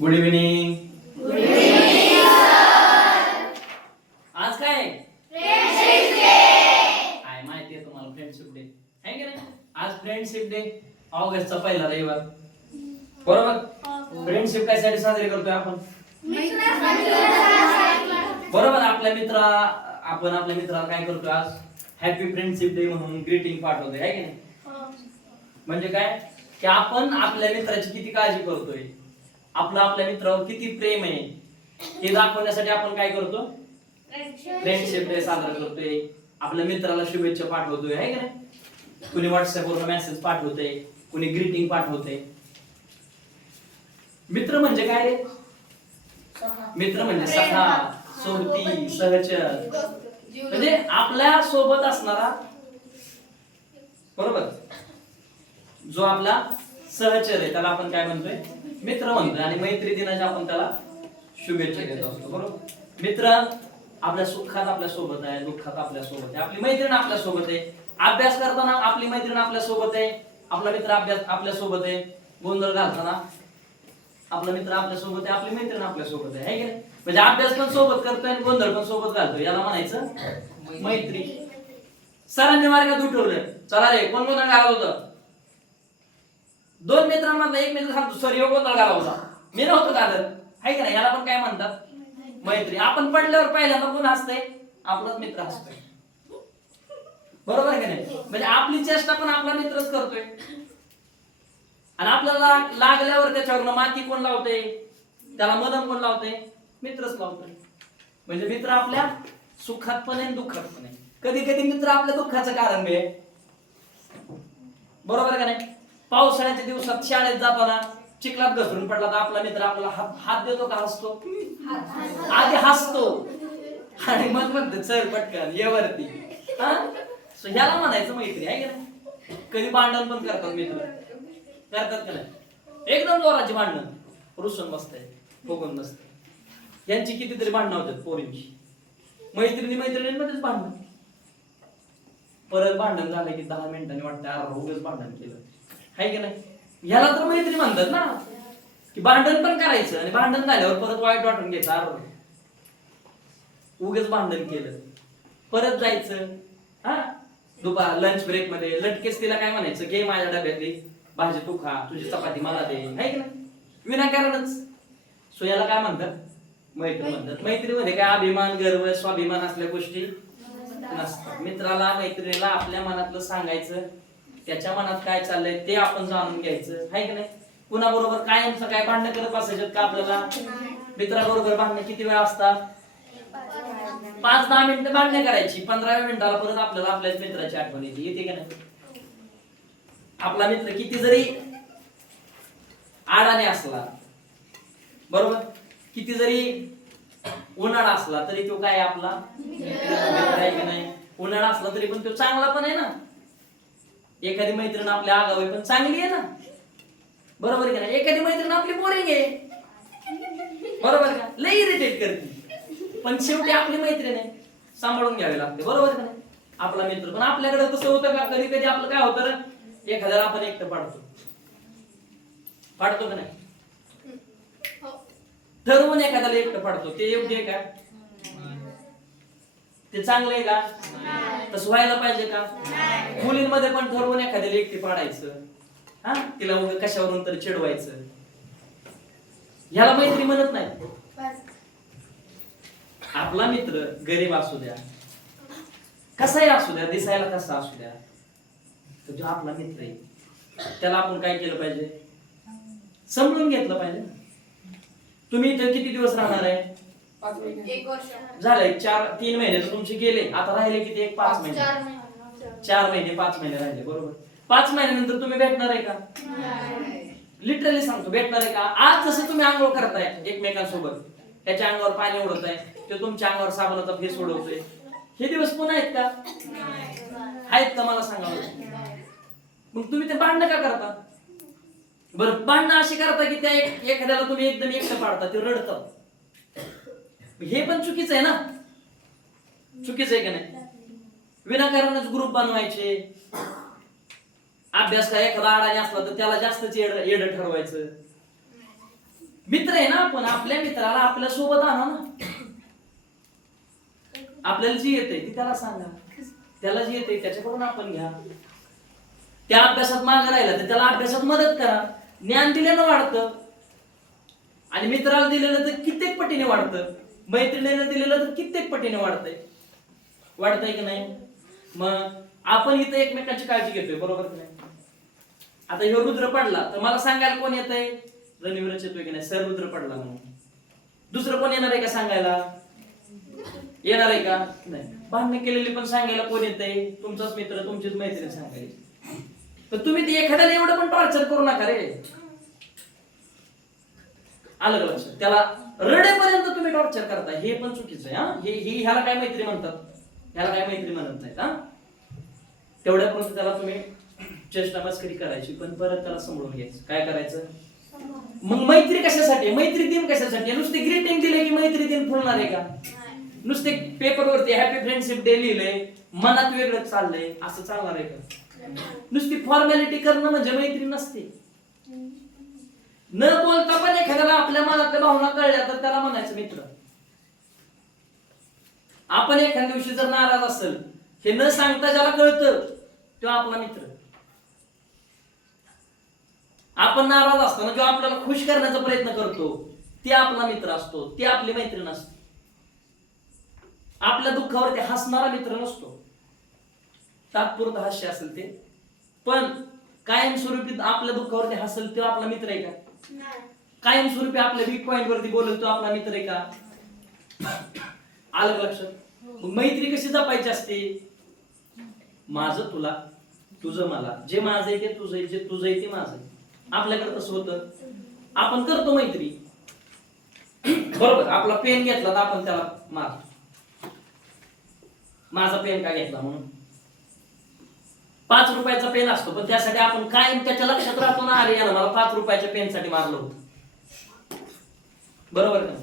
Good evening. आज काय काय माहिती आहे तुम्हाला? फ्रेंडशिप डे आहे की नाही? आज फ्रेंडशिप डे, ऑगस्टचा पहिला रविवार, बरोबर. फ्रेंडशिप कशासाठी साजरी करतोय आपण? बरोबर. आपण आपल्या मित्राला काय करतोय आज? हॅपी फ्रेंडशिप डे म्हणून ग्रीटिंग पाठवतोय, आहे की नाही? म्हणजे काय की आपण आपल्या मित्राची किती काळजी करतोय, आपल्या मित्रावर किती प्रेम आहे हे दाखवण्यासाठी आपण काय करतो? फ्रेंडशिप डे साजरा करतोय. आपल्या मित्राला शुभेच्छा पाठवतोय, आहे की नाही? कुणी व्हॉट्सअपवर मेसेज पाठवतोय, कुणी ग्रीटिंग पाठवतोय. मित्र म्हणजे काय रे? मित्र म्हणजे सखा, सोबती, सहचर, म्हणजे आपल्या सोबत असणारा, बरोबर, जो आपला सहचर आहे त्याला आपण काय म्हणतोय? मित्र म्हणतोय. आणि मैत्री दिनाच्या आपण त्याला शुभेच्छा देत असतो, बरोबर. मित्र आपल्या सुखात आपल्या सोबत आहे, दुःखात आपल्या सोबत आहे. आपली मैत्रीण आपल्या सोबत आहे. अभ्यास करताना आपली मैत्रीण आपल्या सोबत आहे, आपला मित्र अभ्यास आपल्या सोबत आहे. गोंधळ घालताना आपला मित्र आपल्या सोबत आहे, आपली मैत्रीण आपल्या सोबत आहे की नाही? म्हणजे अभ्यास पण सोबत करतोय आणि गोंधळ पण सोबत घालतोय, याला म्हणायचं मैत्री. सरांनी मार्गात उठवलं, चला रे, कोण गोंधळ घालत होतं? दोन मित्रांमधला एक मित्र सांगतो, सर ह्यो गोंधळ घाला होता, मी नव्हतो घालत, आहे की नाही? याला पण काय म्हणतात? मैत्री. आपण पडल्यावर पहिल्यांदा कोण हसतंय? आपलाच मित्र हसतोय, बरोबर आहे की नाही? म्हणजे आपली चेष्टा पण आपला मित्रच करतोय. आणि आपल्याला लागल्यावर त्याच्यावर माती कोण लावते? त्याला मलम कोण लावते? मित्रच लावतोय. म्हणजे मित्र आपल्या सुखात पण आहे, दुःखात पण आहे. कधी कधी मित्र आपल्या दुःखाचं कारण बी आहे, बरोबर का नाही? पावसाळ्याच्या दिवसात शाळेत जाताना चिखलात घसरून पडला तर आपला मित्र आपल्याला हात देतो का हसतो? आधी हसतो आणि मग म्हणतो चल पटकन ये वरती. ह्याला म्हणायचं मैत्री, आहे की नाही? कधी भांडण पण करतात मित्र, करतात का नाही? एकदम जोराची भांडण, रुसून बसताय, फुगून बसताय. यांची कितीतरी भांडणं होतात पोरींची. मैत्रिणीमध्येच भांडण. परत भांडण झालं की 10 मिनिटांनी वाटतं अरे उगाच भांडण केलं, आहे की नाही? ह्याला तर मैत्री म्हणतात ना, की भांडण पण करायचं आणि भांडण झाल्यावर परत वाईट वाटून घ्यायचं, अरे उगाच भांडण केलं. परत जायचं दुपार लंच ब्रेक मध्ये लटकेच तिला काय म्हणायचं, घे माझ्या डब्यातली भाजी तू खा, तुझी चपाती मला दे, आहे की नाही? विनाकारणच. सो याला काय म्हणतात? मैत्री म्हणतात. मैत्रीमध्ये काय अभिमान, गर्व, स्वाभिमान असल्या गोष्टी नसतात. मित्राला, मैत्रिणीला आपल्या मनातलं सांगायचं, त्याच्या मनात काय चाललंय ते आपण जाणून घ्यायचं, आहे की नाही? कुणाबरोबर कायमचं काय भांडण करत बसायचं का आपल्याला? मित्राबरोबर भांडणं किती वेळा असतात? 5-10 मिनिटं भांडणं करायची, 15व्या मिनिटाला परत आपल्याला आपल्याच मित्राची आठवण येते का नाही? आपला मित्र किती जरी आडाने असला, बरोबर, किती जरी उन्हाळा असला तरी तो काय आपला मित्र आहे की नाही? उन्हाळा असला तरी पण तो चांगला पण आहे ना. एखादी मैत्रीण आपल्या आगावी पण चांगली आहे ना, बरोबर की नाही? एखादी मैत्रीण आपली बोरिंग आहे, बरोबर का? लई इरिटेट करते, पण शेवटी आपली मैत्रीण आहे, सांभाळून घ्यावी लागते, बरोबर का नाही? आपला मित्र. पण आपल्याकडे कसं होतं का, कधी कधी आपलं काय होतं, एखाद्याला आपण एकटं पाडतो का नाही? ठरवून एखाद्याला एकटं पाडतो, ते योग्य आहे का? ते चांगलं आहे का? तसं व्हायला पाहिजे का? मुलींमध्ये पण ठरवून एखाद्याला एकटी पाडायचं, तिला कशावरून तरी चिडवायचं, ह्याला मैत्री म्हणत नाही. आपला मित्र गरीब असू द्या, कसाही असू द्या, दिसायला कसा असू द्या, तो जो आपला मित्र आहे त्याला आपण काय केलं पाहिजे? समजून घेतलं पाहिजे. तुम्ही इथे किती दिवस राहणार आहे? 1 वर्ष झालंय. 3 महिने तर तुमचे गेले, आता राहिले किती? 5 महिने. 4 महिने 5 महिने राहिले, बरोबर. 5 महिन्यानंतर तुम्ही भेटणार आहे का? लिटरली सांगतो, भेटणार आहे का? आज जसं तुम्ही आंघोळ करताय एकमेकांसोबत, त्याच्या अंगावर पाणी उडवताय, ते तुमच्या अंगावर साबणाचा फेस उडवतोय, हे दिवस पुन्हा आहेत का? आहेत का? मला सांगा. मग तुम्ही ते भांडणं का करता? बरं, भांडणं अशी करता की त्या एखाद्याला तुम्ही एकदम एकटं पाडता, ते रडतं. हे पण चुकीचं आहे ना, चुकीचं आहे का नाही? विनाकारणच ग्रुप बनवायचे. अभ्यास काय एखादा अडाणी असला तर त्याला जास्तच येड ठरवायचं, मित्र आहे ना आपण, आपल्या मित्राला आपल्या सोबत आणा ना. आपल्याला जी येते ती त्याला सांगा, त्याला जी येते त्याच्याकडून आपण घ्या. त्या अभ्यासात मागे राहिला तर त्याला अभ्यासात मदत करा. ज्ञान दिलेलं वाढतं आणि मित्राला दिलेलं तर कित्येक पटीने वाढतं, मैत्रिणीला दिलेलं तर कित्येक पटीने वाढतंय की नाही. मग आपण इथं एकमेकांची काळजी घेतोय, बरोबर की नाही. आता ह्यो रुद्र पडला तर मला सांगायला कोण येतंय, रणवीरच येतोय की नाही, सर रुद्र पडला म्हणून. दुसरं कोण येणार आहे का सांगायला, येणार आहे का नाही. भांडण केलेली पण सांगायला कोण येतंय, तुमचाच मित्र तुमचीच मैत्रीण सांगायची. तर तुम्ही ते एखाद्याला एवढं पण टॉर्चर करू नका रे. आलं का लक्षात. त्याला रडेपर्यंत तुम्ही टॉर्चर करता, हे पण चुकीचं आहे. हा हे ह्याला काय मैत्री म्हणतात, ह्याला काय मैत्री म्हणत नाहीत. हा तेवढ्यापर्यंत त्याला तुम्ही चेष्टा मस्करी करायची, पण परत त्याला समजून घ्यायचं. काय करायचं मग, मैत्री कशासाठी, मैत्री दिन कशासाठी. नुसते ग्रीटिंग दिले की मैत्री दिन फुलणार आहे का. नुसते पेपरवरती हॅपी फ्रेंडशिप डे लिहिलंय, मनात वेगळंच चाललंय, असं चालणार आहे का. नुसती फॉर्मॅलिटी करणं म्हणजे मैत्री नसते. न बोलता पण एखाद्याला आपल्या मनातल्या भावना कळल्या तर त्याला म्हणायचं मित्र. आपण एखाद्या दिवशी जर नाराज असेल, हे न सांगता ज्याला कळतं तो आपला मित्र. आपण नाराज असताना जो आपल्याला खुश करण्याचा प्रयत्न करतो ते आपला मित्र असतो, ते आपली मैत्रीण असते. आपल्या दुःखावरती हसणारा मित्र नसतो. तात्पुरतं हास्य असेल ते, पण कायमस्वरूपी आपल्या दुःखावरती हसेल तो आपला मित्र आहे का. कायमस्वरूपी आपल्या वीक पॉइंट वरती बोलेल तो आपला मित्र आहे का. आलं लक्षात. मग मैत्री कशी जपायची असते, माझं तुला, तुझं मला, जे माझं आहे ते तुझं आहे, जे तुझं आहे ते माझं आहे. आपल्याकडे कसं होतं, आपण करतो मैत्री, बरोबर. आपला पेन घेतला तर आपण त्याला मारतो, माझा पेन का घेतला म्हणून. 5 रुपयाचा पेन असतो, पण त्यासाठी आपण कायम त्याच्या लक्षात राहतो ना, अरे यानं मला 5 रुपयाच्या पेनसाठी मारलं होतं, बरोबर ना.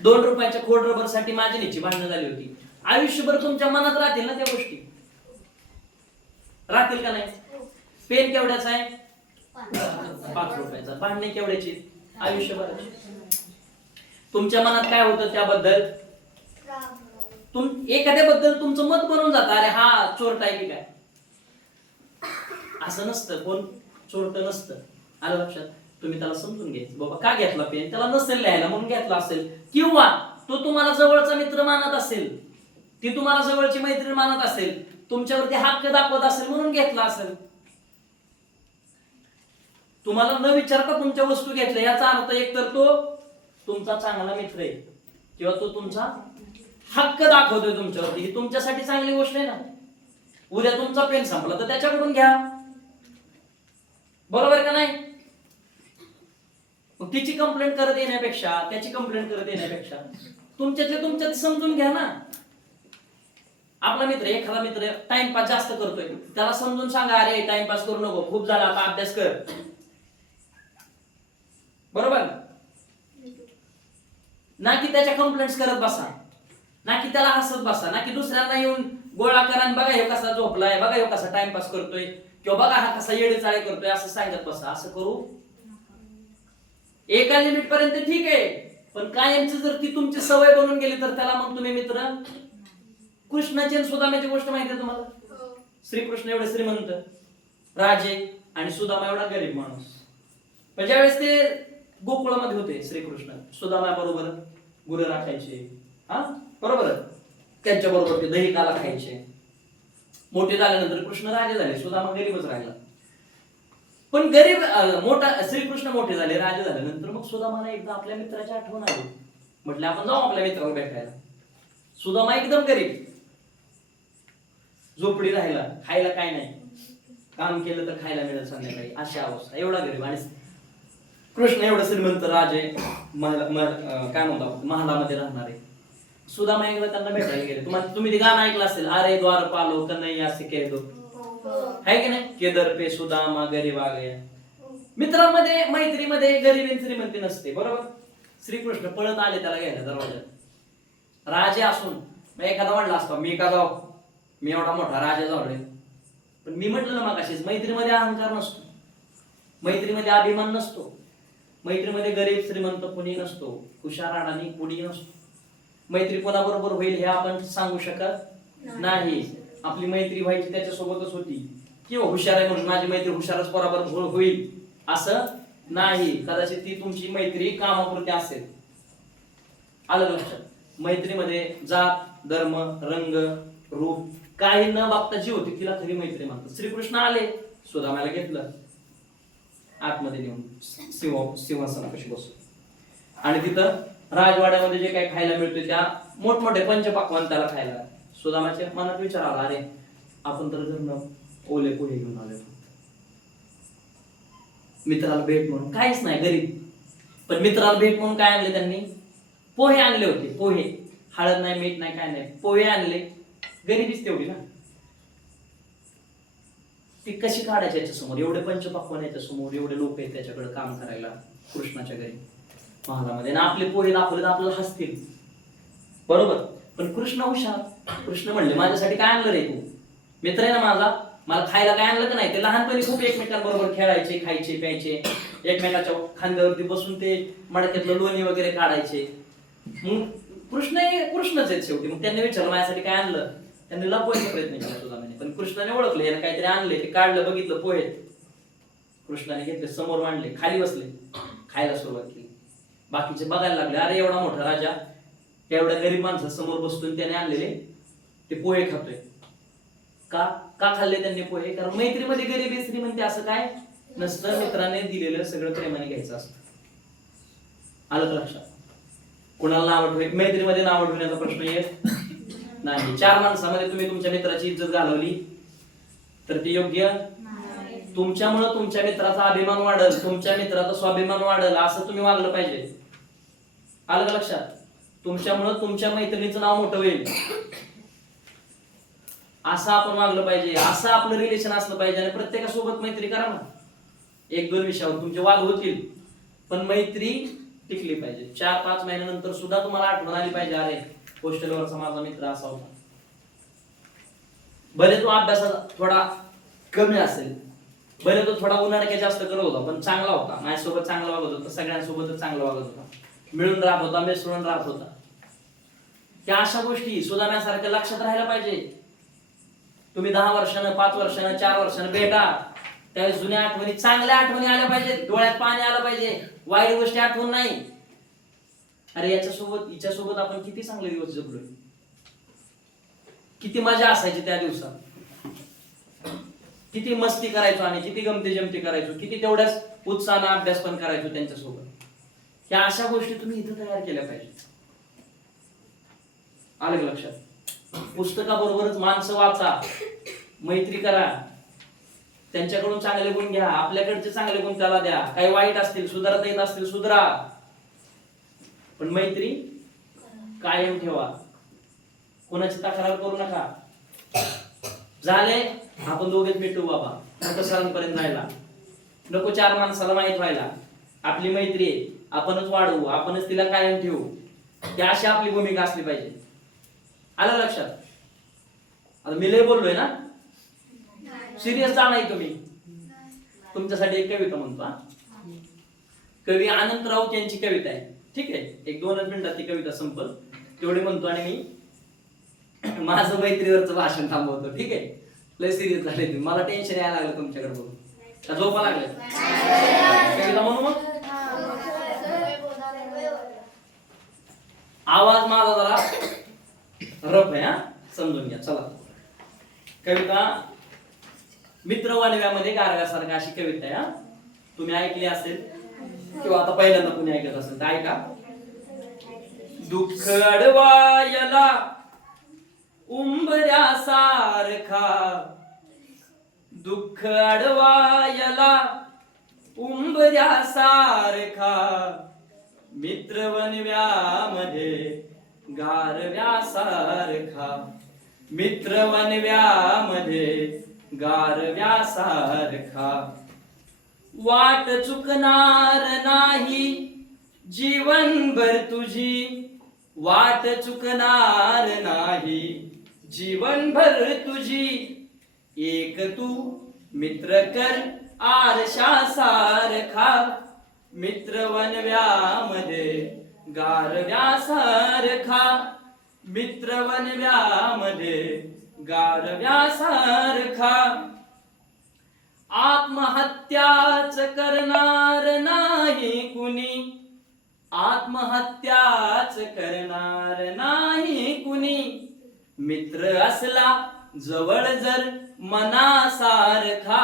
2 रुपयाच्या खोड रबर साठी माझी नीची भांडणं झाली होती. आयुष्यभर तुमच्या मनात राहतील ना त्या गोष्टी, राहतील का नाही. पेन केवढ्याचा आहे, 5 रुपयाचा. भांडणे केवढ्याची, आयुष्यभराची. तुमच्या मनात काय होतं त्याबद्दल, एखाद्याबद्दल तुमचं मत बनून जातं, अरे हा चोरट आहे की काय. असं नसतं, कोण चोरट नसतं. आलं लक्षात. तुम्ही त्याला समजून घ्यायचं, बाबा का घेतला पेन, त्याला नसेल लिहायला म्हणून घेतला असेल, किंवा तो तुम्हाला जवळचा मित्र मानत असेल, ती तुम्हाला जवळची मैत्रीण मानत असेल, तुमच्यावरती हक्क दाखवत असेल म्हणून घेतला असेल. तुम्हाला न विचारता तुमच्या वस्तू घेतल्या याचा अर्थ एक तर तो तुमचा चांगला मित्र आहे, किंवा तो तुमचा हक्क दाखवतोय तुमच्यावरती. ही तुमच्यासाठी चांगली गोष्ट आहे ना. उद्या तुमचा पेन संपला तर त्याच्याकडून घ्या, बरोबर का नाही. मग तिची कंप्लेंट करत येण्यापेक्षा, त्याची कंप्लेंट करत येण्यापेक्षा तुमच्यातले तुमच्यात समजून घ्या ना. आपला मित्र, एखादा मित्र टाइमपास जास्त करतोय, त्याला समजून सांगा, अरे टाइमपास करू नको, खूप झाला, आता अभ्यास कर, बरोबर ना. की त्याच्या कंप्लेंट्स करत बसा, ना की त्याला हसत बसा, ना की दुसऱ्यांना येऊन गोळा करा आणि बघा हे कसा झोपलाय, बघा हे कसा टाइमपास करतोय, किंवा बघा हा कसा येडेचाळे करतोय, असं सांगत बसा. असं करू एका लिमिट पर्यंत ठीक आहे, पण कायमची जर ती तुमची सवय बनून गेली तर त्याला मग तुम्ही मित्र. कृष्णाची आणि सुदामाची गोष्ट माहिती आहे तुम्हाला. श्रीकृष्ण एवढे श्रीमंत राजे आणि सुदामा एवढा गरीब माणूस. पण ज्यावेळेस ते गोकुळामध्ये होते श्रीकृष्ण, सुदामा बरोबर गुरं राखायचे, हा बरोबर, त्यांच्या बरोबर ते दही काला खायचे. मोठे झाल्यानंतर कृष्ण राजे झाले, सुदामा गरीबच राहिला. पण गरीब मोठा श्रीकृष्ण मोठे झाले, राजे झाल्यानंतर मग सुदामाला एकदा आपल्या मित्राची आठवण आली. म्हटलं आपण जाऊ आपल्या मित्राला भेटायला. सुदामा एकदम गरीब, झोपडी राहिला, खायला काय नाही, काम केलं तर खायला मिळत संध्याकाळी, अशी अवस्था, एवढा गरीब. आणि कृष्ण एवढं श्रीमंत राजे, काय म्हणतो महालामध्ये राहणारे. सुदामा एकदा त्यांना भेटायला गेले. तुम्ही ते गाणं ऐकलं असेल, अरे द्वारपालो कन्हैया से कह दो, है की नाही, केदर पे सुदामा गरीब आ गया. मित्रांमध्ये मैत्रीमध्ये गरिबी श्रीमंती नसते, बरोबर. श्रीकृष्ण पळत आले त्याला घ्यायला दरवाजात, राजे असून. एखादा म्हणला असतो मी का जाऊ, मी एवढा मोठा राजा झालोय. पण मी म्हटलं ना मग अशीच, मैत्रीमध्ये अहंकार नसतो, मैत्रीमध्ये अभिमान नसतो. मैत्रीमध्ये गरीब श्रीमंत कुणी नसतो, हुशार अडाणी कुणी नसतो. मैत्री कोणाबरोबर होईल हे आपण सांगू शकत नाही. आपली मैत्री व्हायची त्याच्यासोबतच होती, किंवा हुशार आहे म्हणून माझी मैत्री हुशारच बरोबर होईल असं नाही. कदाचित ती तुमची मैत्री कामापुरती असेल. आलं लक्षात? मैत्रीमध्ये जात धर्म रंग रूप काही न बघता जी होती तिला खरी मैत्री म्हणतात. श्रीकृष्ण आले, सुदामाला घेतलं आतमध्ये नेऊन सिंहासनापाशी बसवलं, आणि तिथं राजवाड्यामध्ये जे काही खायला मिळतं त्या मोठमोठे पंचपक्वान्न त्याला खायला. सुदामाच्या मनात विचार आला, अरे आपण तर घरनं ओले पोहे घेऊन आले, मित्राला भेट म्हणून काहीच नाही गरीब, पण मित्राला भेट म्हणून काय आणले त्यांनी? पोहे आणले होते. पोहे, हळद नाही मीठ नाही काय नाही, पोहे आणले. गरिबीच तेवढी ना. ती कशी काढायची याच्या समोर? एवढे पंचपक्वान्न याच्या समोर, एवढे लोक आहेत त्याच्याकडे काम करायला कृष्णाच्या घरी महालामध्ये, आणि आपले पोहे दाखवले तर आपल्याला हसतील, बरोबर. पण कृष्ण हुशार. कृष्ण म्हणले माझ्यासाठी काय आणलं रे तू? मित्र आहे ना माझा, मला खायला काय आणलं का नाही? ते लहानपणी खूप एकमेकांबरोबर खेळायचे, खायचे प्यायचे, एकमेकाच्या खांद्यावरती बसून ते मडक्यातलं लोणी वगैरे काढायचे. मग कृष्णच आहेत शेवटी. मग त्यांनी विचारलं माझ्यासाठी काय आणलं? त्यांनी लपवायचा प्रयत्न केला सुदामाने, पण कृष्णाने ओळखलं याला काहीतरी आणले. ते काढलं, बघितलं पोहे. कृष्णाने घेतले, समोर मांडले, खाली बसले, खायला सुरुवात केली. बाकीचे बघायला लागले, अरे एवढा मोठा राजा एवढ्या गरीब माणसा समोर बसतून त्याने आणलेले ते पोहे खातोय. का खाल्ले त्यांनी पोहे? कारण मैत्रीमध्ये गरिबी श्रीमंती असं काय नसतं. मित्राने दिलेलं सगळं प्रेमाने घ्यायचं असतं. आलं तर लक्षात? कुणाला नाव ठेवाय मैत्रीमध्ये नाव ठेवण्याचा प्रश्न येत नाही. 4 माणसामध्ये तुम्ही तुमच्या मित्राची इज्जत घालवली तर ती योग्य? तुमच्यामुळं तुमच्या मित्राचा अभिमान वाढल, तुमच्या मित्राचा स्वाभिमान वाढल, असं तुम्ही वागलं पाहिजे. आलं का लक्षात? तुमच्यामुळं तुमच्या मैत्रिणीचं नाव मोठं होईल असं आपण वागलं पाहिजे, असं आपलं रिलेशन असलं पाहिजे. आणि प्रत्येकासोबत मैत्री करा ना. 1-2 विषयावर तुमचे वाद होतील, पण मैत्री टिकली पाहिजे. 4-5 महिन्यानंतर सुद्धा तुम्हाला आठवण आली पाहिजे, अरे हॉस्टेलवरचा माझा मित्र असा होता. भले तो अभ्यासात थोडा कमी असेल, भले तो थोडा उन्हाळ्या जास्त करत होता, पण चांगला होता, माझ्यासोबत चांगला वागत होता, सगळ्यांसोबतच चांगला वागत होता, मिळून राहत होता, मिसळून राहत होता. त्या अशा गोष्टी सुधारण्यासारख्या लक्षात राहायला पाहिजे. तुम्ही 10 वर्षानं 5 वर्षानं 4 वर्षानं भेटा, त्यावेळेस जुन्या आठवणी चांगल्या आठवणी आल्या पाहिजे, डोळ्यात पाणी आलं पाहिजे, वाईट गोष्टी आठवण नाही. अरे याच्यासोबत हिच्यासोबत आपण किती चांगले दिवस जगलोय, किती मजा असायची त्या दिवसात, किती मस्ती करायचो आणि किती गमती जमती करायचो, किती तेवढ्याच उत्साहानं अभ्यास पण करायचो त्यांच्यासोबत. ह्या अशा गोष्टी तुम्ही इथं तयार केल्या पाहिजे. आलं का लक्षात? पुस्तकाबरोबरच माणसं वाचा, मैत्री करा, त्यांच्याकडून चांगले गुण घ्या, आपल्याकडचे चांगले गुण त्याला द्या. काही वाईट असतील, सुधारता येत असतील सुधरा, पण मैत्री कायम ठेवा. कोणाची तक्रार करू नका. झाले आपण दोघेच भेटू बाबा, मोठं सरांपर्यंत जायला नको, 4 माणसाला माहित व्हायला आपली मैत्री आहे, आपणच वाढवू, आपणच तिला कायम ठेवू. ही अशी आपली भूमिका असली पाहिजे. आलं लक्षात? आता मी लय बोललोय ना, सिरियस जा नाही तुम्ही. तुमच्यासाठी एक कविता म्हणतो. कवी अनंत राऊत यांची कविता आहे, ठीक आहे? 1-2 मिनिटात ती कविता संपल, तेवढे म्हणतो आणि मी माझं मैत्रीवरचं भाषण थांबवतो, ठीक आहे? लय सिरियस झाले तुम्ही, मला टेन्शन यायला लागलं तुमच्याकडे बघून. का झोपा लागले? कविता म्हणू मग. आवाज माझा जरा रफ आहे, हा समजून घ्या. चला, कविता मित्र वाणव्यामध्ये गारव्यासारखा अशी कविता आहे. हा तुम्ही ऐकली असेल किंवा आता पहिल्यांदा कुणी ऐकत असेल तर ऐका. दुःख अडवायला उंबऱ्यासारखा, दुःख अडवायला उंबऱ्यासारखा, मित्र वनव्यामध्ये गारव्यासारखा, मित्र वनव्यामध्ये गारव्यासारखा. वाट चुकणार नाही जीवनभर तुझी, वाट चुकणार नाही जीवनभर तुझी. एक तू मित्र कर आरशासारखा, मित्र वनव्यामध्ये गारव्यासारखा, मित्र वनव्यामध्ये गारव्यासारखा, आत्महत्याच करणार नाही कुणी, आत्महत्याच करणार नाही कुणी, मित्र असला जवळ जर मनासारखा,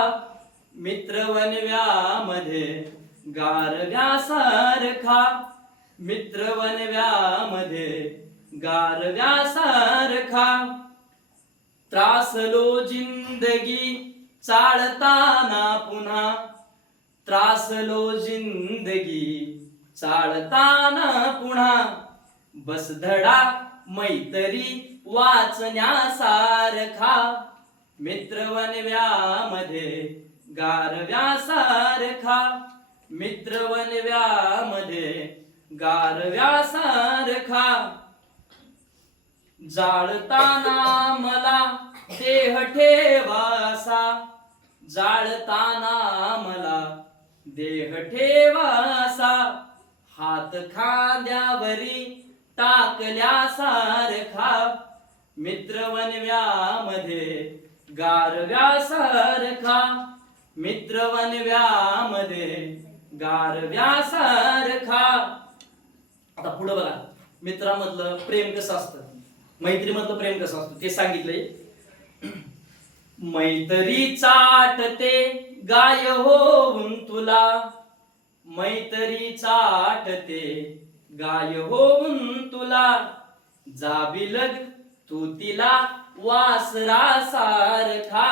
मित्र वनव्यामध्ये गारव्यासारखा, मित्र वनव्यामध्ये गारव्यासारखा, त्रासलो जिंदगी चालताना पुन्हा, त्रासलो जिंदगी चालताना पुन्हा, बसधडा मैत्री वाचण्यासारखा, मित्र वनव्यामध्ये गारव्यासारखा, मित्र वनव्यामध्ये गारव्यासारखा, जाळताना मला देह ठेवासा, जाळताना मला देह ठेवासा, हात खांद्यावरी टाकल्यासारखा, मित्र वनव्यामध्ये गारव्यासारखा, मित्र वनव्यामध्ये गारव्यासारखा. आता पुढे बघा, मित्रामधलं प्रेम कसं असतं, मैत्रीमधलं प्रेम कसं असतं ते सांगितलंय. मैत्री चाटते गाय होऊन तुला, मैत्री चाटते गाय होऊन तुला, जाबिलग तू तिला वासरासारखा,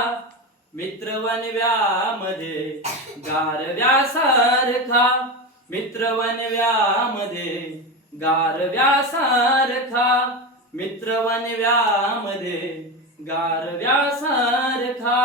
मित्र वनव्यामध्ये गारव्यासारखा, मित्र वनव्यामध्ये गारव्यासारखा, मित्र वनव्यामध्ये गारव्यासारखा.